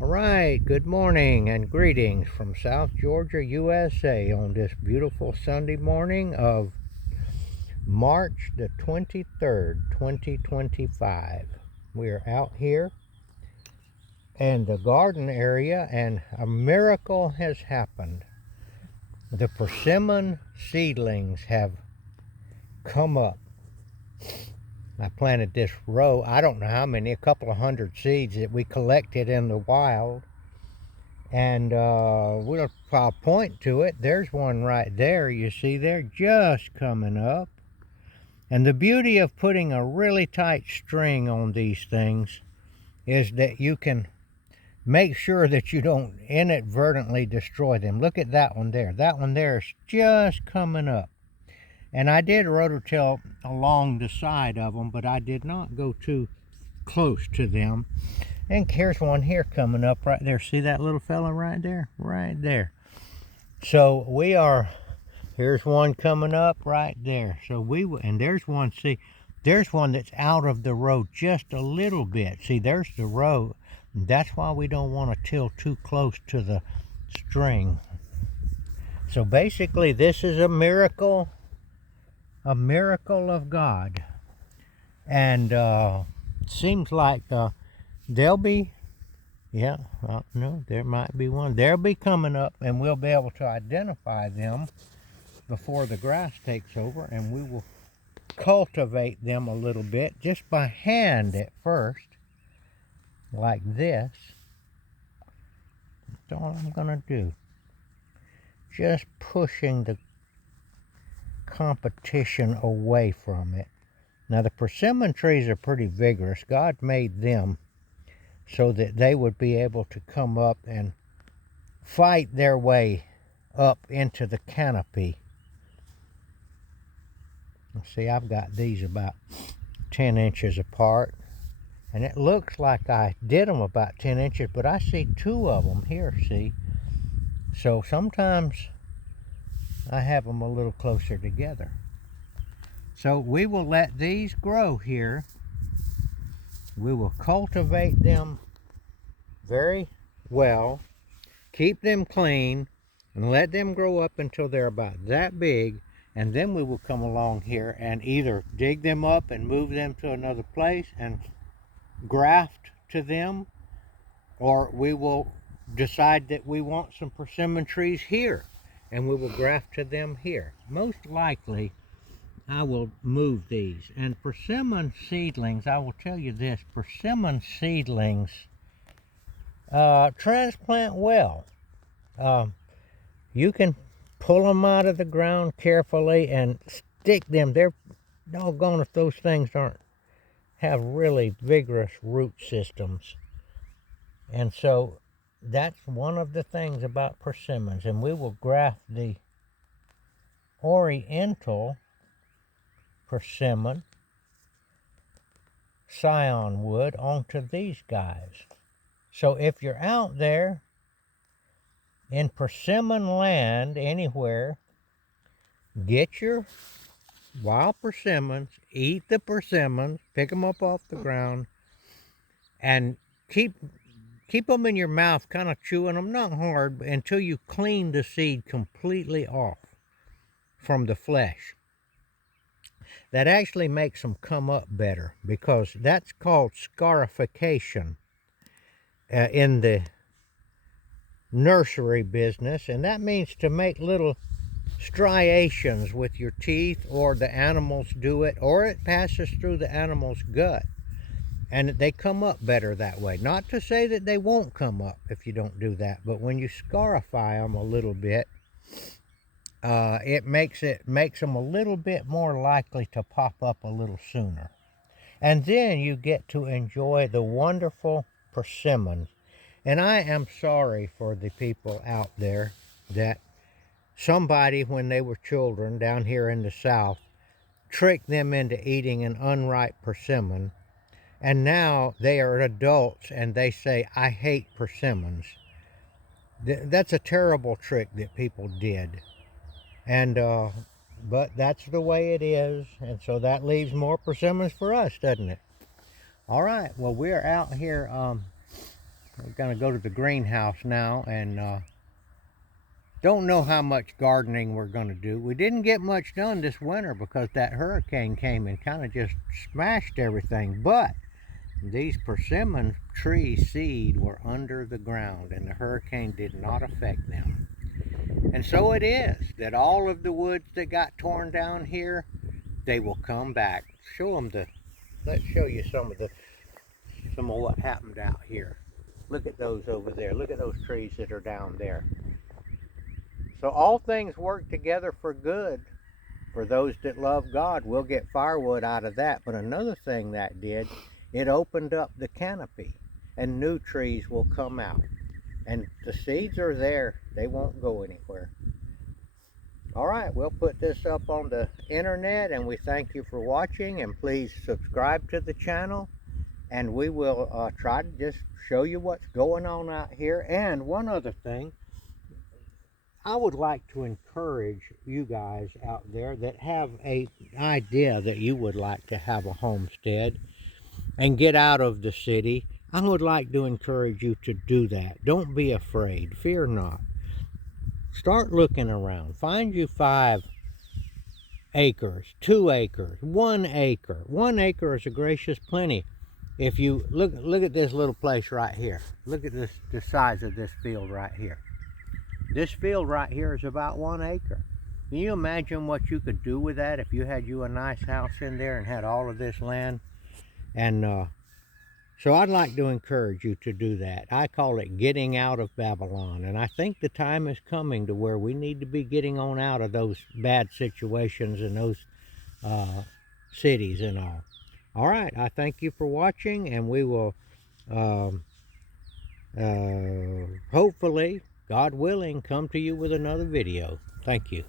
All right, good morning and greetings from South Georgia, USA on this beautiful Sunday morning of March the 23rd, 2025. We are out here in the garden area and a miracle has happened. The persimmon seedlings have come up. I planted this row, I don't know how many, a couple of hundred seeds that we collected in the wild. And I'll point to it. There's one right there. You see, they're just coming up. And the beauty of putting a really tight string on these things is that you can make sure that you don't inadvertently destroy them. Look at that one there. That one there is just coming up. And I did rototill along the side of them, but I did not go too close to them. And here's one here coming up right there. See that little fella right there? Right there. So here's one coming up right there. And there's one, see, there's one that's out of the row just a little bit. See, there's the row. That's why we don't want to till too close to the string. So basically, this is a miracle of God. And seems like they'll be, no, there might be one. They'll be coming up and we'll be able to identify them before the grass takes over, and we will cultivate them a little bit just by hand at first, like this. That's all I'm gonna do. Just pushing the competition away from it. Now the persimmon trees are pretty vigorous. God made them so that they would be able to come up and fight their way up into the canopy. See, I've got these about 10 inches apart, and it looks like I did them about 10 inches, but I see two of them here, see? So sometimes I have them a little closer together. So we will let these grow here. We will cultivate them very well, keep them clean, and let them grow up until they're about that big, and then we will come along here and either dig them up and move them to another place and graft to them, or we will decide that we want some persimmon trees here and we will graft to them here. Most likely I will move these. And persimmon seedlings, I will tell you this, persimmon seedlings transplant well. You can pull them out of the ground carefully and stick them. They're doggone if those things have really vigorous root systems. And so that's one of the things about persimmons. And we will graft the oriental persimmon scion wood onto these guys. So if you're out there in persimmon land anywhere, get your wild persimmons, eat the persimmons, pick them up off the ground, and keep them in your mouth, kind of chewing them, not hard, until you clean the seed completely off from the flesh. That actually makes them come up better, because that's called scarification in the nursery business, and that means to make little striations with your teeth, or the animals do it, or it passes through the animal's gut, and they come up better that way. Not to say that they won't come up if you don't do that, but when you scarify them a little bit, it makes them a little bit more likely to pop up a little sooner. And then you get to enjoy the wonderful persimmons. And I am sorry for the people out there that somebody, when they were children down here in the South, tricked them into eating an unripe persimmon. And now they are adults and they say, I hate persimmons. That's a terrible trick that people did. And but that's the way it is. And so that leaves more persimmons for us, doesn't it? All right, well, we're out here We're going to go to the greenhouse now, and don't know how much gardening we're going to do. We didn't get much done this winter because that hurricane came and kind of just smashed everything. But these persimmon tree seed were under the ground, and the hurricane did not affect them. And so it is that all of the woods that got torn down here, they will come back. Let's show you some of what happened out here. Look at those over there. Look at those trees that are down there. So all things work together for good for those that love God. We'll get firewood out of that. But another thing that did, it opened up the canopy, and new trees will come out. And the seeds are there. They won't go anywhere. All right, we'll put this up on the internet, and we thank you for watching, and please subscribe to the channel, and we will try to just show you what's going on out here. And one other thing, I would like to encourage you guys out there that have an idea that you would like to have a homestead and get out of the city. I would like to encourage you to do that. Don't be afraid. Fear not. Start looking around. Find you 5 acres, 2 acres, 1 acre. 1 acre is a gracious plenty. If you look at this little place right here. Look at the size of this field right here. This field right here is about 1 acre. Can you imagine what you could do with that if you had a nice house in there and had all of this land? And so I'd like to encourage you to do that. I call it getting out of Babylon. And I think the time is coming to where we need to be getting on out of those bad situations and those cities and all. All right, I thank you for watching, and we will hopefully, God willing, come to you with another video. Thank you.